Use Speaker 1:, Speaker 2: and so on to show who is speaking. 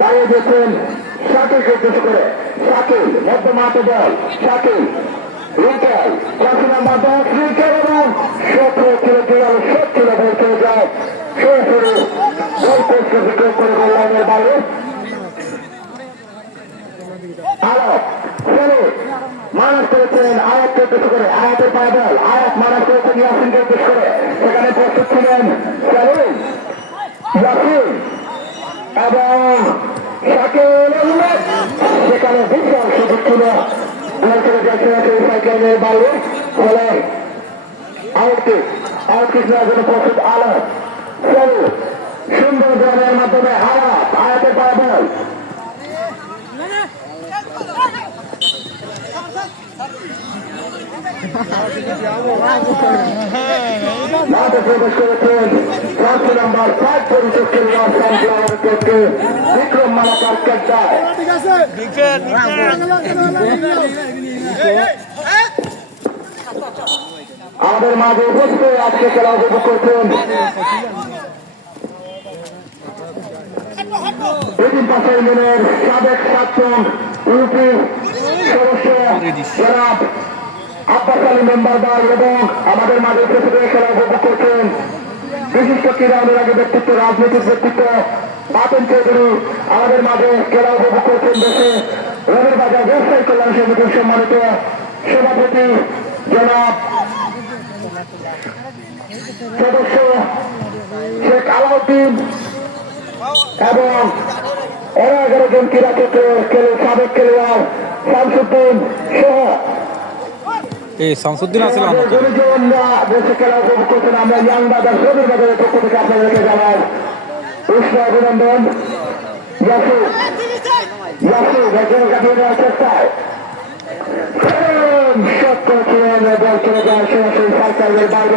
Speaker 1: দাঁড়িয়ে দিয়েছেন শাকিলকে উদ্দেশ্য করে। শাকিল মধ্য মাঠে ball. Shakil wrinkle classy number দশ রিঙ্কেল এবং সতেরো কিলো কিলো সব কিলো বল চলে যায়। বিক্রয় করে গোল আয়াতকে উদ্দেশ্য করে। সেখানে প্রস্তুত ছিলেন এবং সেখানে বিশাল সুযোগ ছিল সাইকেলের বাইরে ফলে প্রস্তুত আলাপ চলো সুন্দর গ্রামের মাধ্যমে আয়াত পায়ে বল মাঠে প্রবেশ করেছেন ট্রান্সফার নাম্বার ফাইভ পরিচয় খেলোয়াড় সানফ্লাওয়ার কোচকে বিক্রম মালাকার কেট্টায় আমাদের মাঝে উপস্থিত হয়ে আজকে খেলা উপভোগ করছেন এদিন পাশে ইউনিয়নের সাবেক প্রাক্তন ইউপি সদস্য জনাব আব্বাস আলী মেম্বারদার এবং আমাদের মাঝে উপস্থিত খেলা উপভোগ করছেন। বিশিষ্ট ক্রীড়া অনুরাগী ব্যক্তিত্ব, রাজনৈতিক ব্যক্তিত্ব পাপেন চৌধুরী আমাদের মাঝে খেলা উপভোগ করছেন দেশে। রবির বাজার ব্যবসায়ী কল্যাণ সমিতির সম্মানিত সভাপতি জনাব সদস্য শেখ আলাউদ্দিন এবং এগারো জন ক্রীড়া ক্ষেত্রে সাবেক খেলোয়াড় শামসুদ্দিন সহ
Speaker 2: এই শামসুদ্দিন
Speaker 1: আসলাম অভিনন্দন চেষ্টায় শট করেছিলেন বল চলে যায় সরাসরি সার্কেলের বাইরে